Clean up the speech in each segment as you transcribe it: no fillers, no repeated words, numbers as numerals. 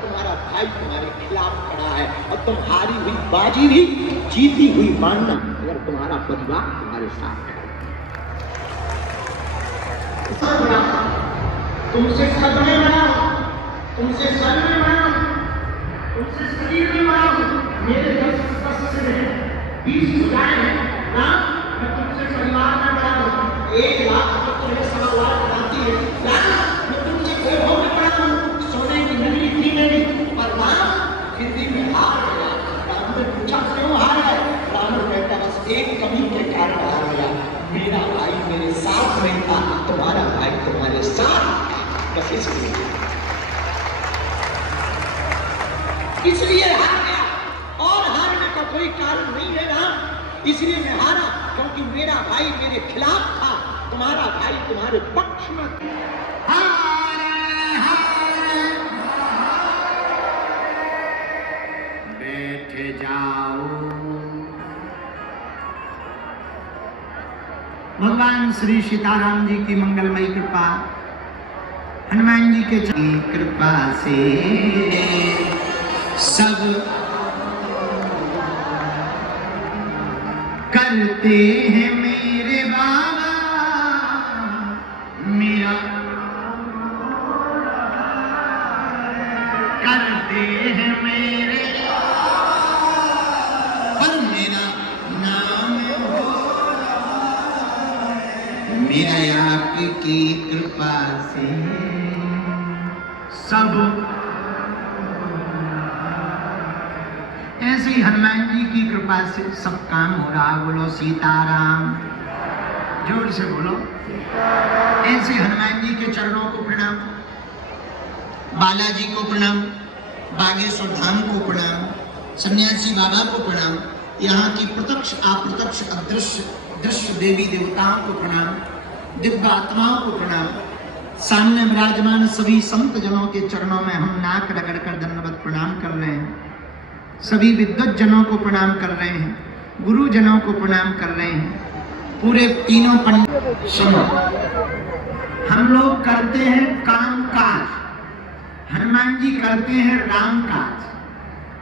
तुम्हारा भाई तुम्हारे खिलाफ खड़ा है और तुम हारी हुई बाजी भी जीती हुई मानना अगर तुम्हारा परिवार तुम्हारे साथ है। तुमसे सद में बना, तुमसे सर में बना, तुमसे शरीर में बना, मेरे 10 सिर है, 20 भुजाएं हैं ना, मैं तुमसे परिवार में बड़ा हूँ, 1 लाख तो तुम्हें सवाल बनाती है ना, मैं तुमसे वैभव में बड़ा हूँ, सोने की नगरी थी मेरी, पर राम हिंदी में हार गया। राम ने पूछा क्यों हार गया? राम कहता बस एक कमी के कारण हार गया, मेरा भाई मेरे साथ नहीं था, तुम्हारा भाई तुम्हारे साथ, बस इसलिए हार गया और हारने का कोई कारण नहीं है ना, इसलिए मैं हारा क्योंकि मेरा भाई मेरे खिलाफ था, तुम्हारा भाई तुम्हारे पक्ष में था। बैठ जाओ। भगवान श्री सीताराम जी की मंगलमयी कृपा, हनुमान जी के कृपा से सब करते हैं मेरे बाबा, मेरा करते हैं मेरे पर मेरा नाम मेरा आपकी कृपा से सब। ऐसे ही हनुमान जी की कृपा से सब काम हो रहा। बोलो सीताराम, जोर से बोलो। ऐसे हनुमान जी के चरणों को प्रणाम, बालाजी को प्रणाम, बागेश्वर धाम को प्रणाम, सन्यासी बाबा को प्रणाम, यहाँ की प्रत्यक्ष अप्रत्यक्ष अदृश्य दृश्य देवी देवताओं को प्रणाम, दिव्य आत्माओं को प्रणाम। सामने विराजमान सभी संत जनों के चरणों में हम नाक रगड़कर दंडवत प्रणाम कर रहे हैं। सभी विद्वत जनों को प्रणाम कर रहे हैं, गुरु जनों को प्रणाम कर रहे हैं। पूरे तीनों पंडित सुनो, हम लोग करते हैं काम काज, हनुमान जी करते हैं राम काज।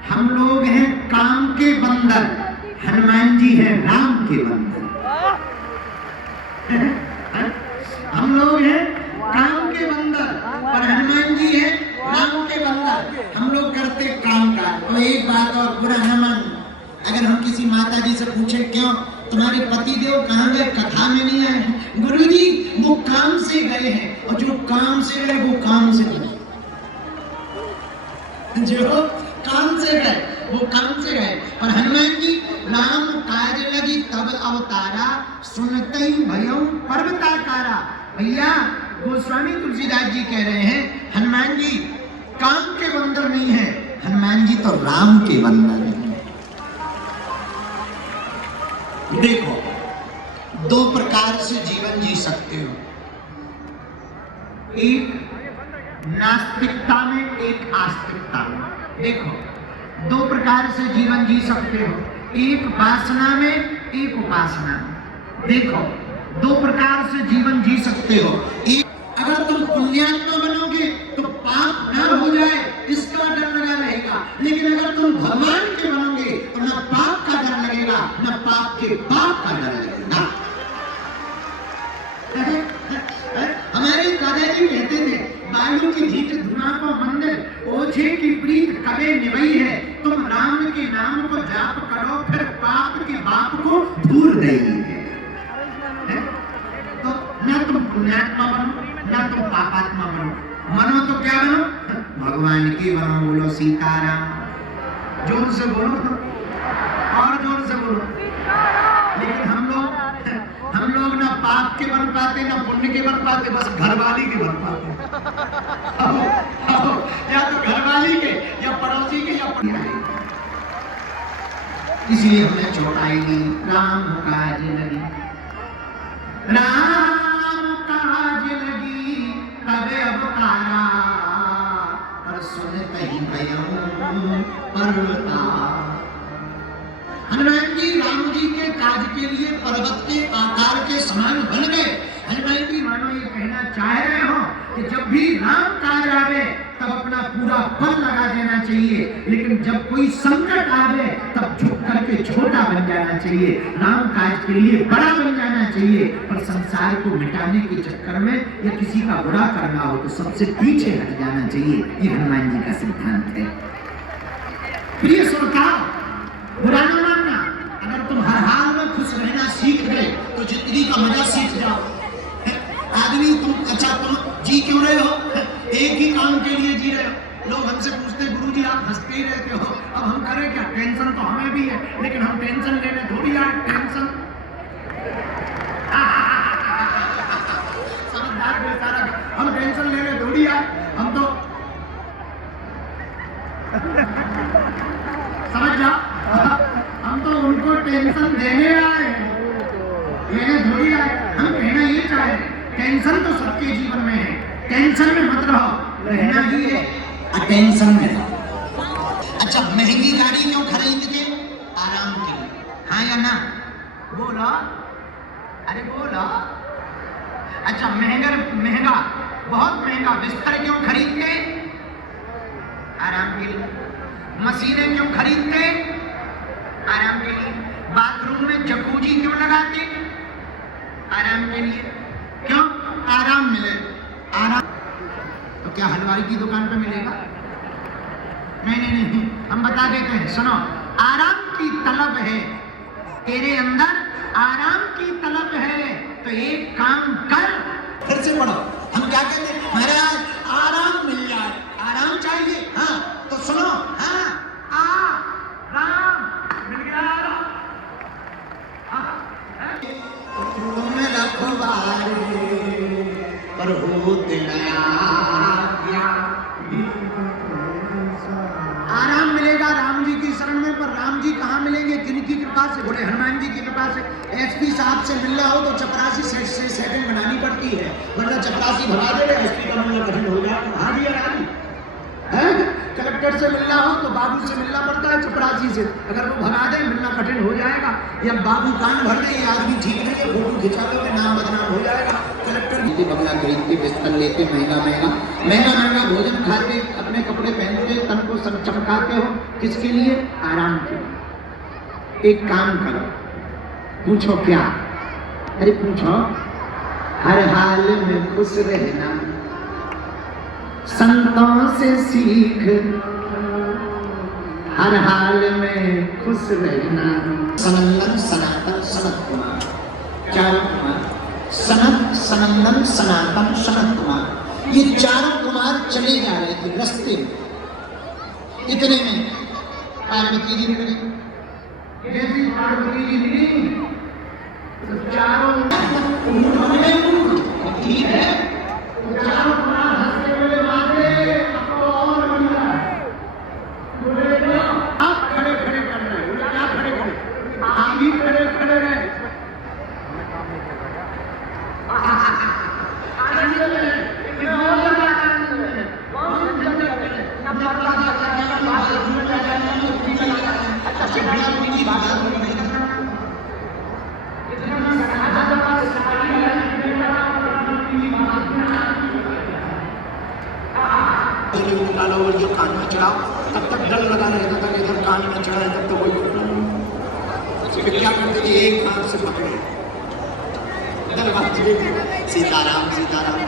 हम लोग हैं काम के बंदर, हनुमान जी हैं राम के बंदर। हम लोग हैं काम के बंदर और हनुमान जी हैं राम के बंदर। हम लोग करते काम का। तो एक बात और बुरा न मान, अगर हम किसी माता जी से पूछे क्यों तुम्हारे पति देव कहाँ गए, कथा में नहीं आए? गुरु जी वो काम से गए हैं, और जो काम से गए वो काम से गए, जो काम से गए वो काम से गए। और हनुमान जी राम कार्य लगी तब अवतारा, सुनते ही भयं पर्वताकारा। भैया गोस्वामी तुलसीदास जी कह रहे हैं हनुमान जी काम के बंदर नहीं है, हनुमान जी तो राम के बंदर हैं। देखो 2 प्रकार से जीवन जी सकते हो, एक नास्तिकता में, एक आस्तिकता में। देखो 2 प्रकार से जीवन जी सकते हो, एक वासना में, एक उपासना में। देखो 2 प्रकार से जीवन जी सकते हो। एक, अगर तुम पुण्यात्मा बनोगे तो पाप न हो जाए इसका डर लगा रहेगा, लेकिन अगर तुम भगवान के बनोगे तो न पाप का डर लगेगा, न पाप के पाप का डर लगेगा। हमारे दादाजी कहते थे बालू की झीट धुआं को मंदिर, ओझे की प्रीत कबे निभई है, तुम राम के नाम को जाप करो फिर पाप के बाप को दूर नहीं है। तो न तुम पुण्यात्मा बनो न तुम पापात्मा बनो, मनो तो क्या बनो, भगवान की बनो। बोलो सीताराम, जोर से बोलो और जोर से बोलो। लेकिन हम लोग ना पाप के बन पाते ना पुण्य के बन पाते, बस घरवाली के बन पाते। या तो घरवाली के या पड़ोसी के या इसलिए हमने चौटाई दी। राम काज लगी, राम काज लगी तबे अवतारा, पर सुनते ही भयं पर्वता। हनुमान जी राम जी के काज के लिए पर्वत के आकार के समान बन गए। हनुमान जी मानो ये कहना चाह रहे हो कि जब भी राम काज आवे तब अपना पूरा बल लगा देना चाहिए, लेकिन जब कोई संकट आवे तब झुक करके छोटा बन जाना चाहिए, राम काज के लिए बड़ा बन जाना चाहिए। पर संसार को मिटाने के चक्कर में या किसी का बुरा करना हो तो सबसे पीछे हट जाना चाहिए। ये हनुमान जी का सिद्धांत है। प्रिय श्रोताओ, बुरा न मानना, अगर तुम हर हाल में खुश रहना सीख गए तो जिंदगी का मजा सीख जाओ। आदमी तुम जी क्यों रहे हो? एक ही काम के लिए जी रहे हो। लोग हमसे पूछते गुरुजी आप हंसते ही रहते हो, अब हम करें क्या? टेंशन तो हमें भी है, लेकिन हम टेंशन लेने थोड़ी आए। टेंशन समझदार बेचारा, हम टेंशन लेने थोड़ी आए, हम तो समझ जाओ, हम तो उनको टेंशन देने आए, लेने थोड़ी आए। हम कहना ये चाहे टेंशन तो सबके जीवन में है, टेंशन में मत रहो, रहना ही है अटेंशन में रहो। अच्छा, महंगी गाड़ी क्यों खरीद के? आराम के लिए, हाँ या ना? बोलो, अरे बोलो। अच्छा, महंगा बहुत महंगा बिस्तर क्यों खरीदते? आराम के लिए। मशीनें क्यों खरीदते? आराम के लिए। बाथरूम में जकूजी क्यों लगाते? आराम के लिए। क्यों? आराम मिले। आराम तो क्या हलवाई की दुकान पे मिलेगा? नहीं, हम बता देते हैं, सुनो। आराम की तलब है तेरे अंदर, आराम की तलब है तो एक काम कर। फिर से पढ़ो। हम क्या कहते हैं? महाराज आराम मिल जाए, आराम चाहिए। हाँ तो सुनो, हाँ राम मिल गया। तुम्हें रखवारे पर हो दिल आराम मिलेगा राम जी की शरण में। पर राम जी कहाँ मिलेंगे? किनकी कृपा से? बोले हनुमान जी की कृपा से। एसपी साहब से मिलना हो तो चपरासी से सेकंड बनानी पड़ती है, वरना चपरासी भगा देगा, एसपी का मिलना कठिन हो जाएगा। हाँ जी राजी है। कलेक्टर से मिलना हो तो बाबू से मिलना पड़ता है, चपरासी से। अगर वो भगा दे मिलना कठिन हो जाएगा। या बाबू कान भर दे, ये आदमी ठीक नहीं है, फोटो खिंचा दो, नाम बदनाम हो जाएगा। कलेक्टर बंगला खरीद के, बिस्तर लेके, महंगा भोजन खाते, अपने कपड़े पहनते, तन को सब चमकाते हो, किसके लिए? आराम के लिए। एक काम करो, पूछो क्या? अरे पूछो, हर हाल में खुश रहना संतों से सीख, हर हाल में खुश रहना। सनंदन सनातन सनत कुमार, चारों कुमार, सनत सनंदन सनातन सनत कुमार, ये चारों कुमार चले जा रहे थे रास्ते में। इतने में पार्वती जी मिली। जैसी पार्वती जी मिली तो चारों ठीक है, चारों कुमार हंसते हुए मांगे आपको और मिला है। बोले आप खड़े कर रहे हैं। बोले क्या खड़े? आप ही खड़े रहे। जो कान में चढ़ाओ, तब तक डर लगा रहता था कि इधर कान में चढ़ा है, तब तो कोई क्या करते थे? एक हाथ से पकड़े, सीताराम सीताराम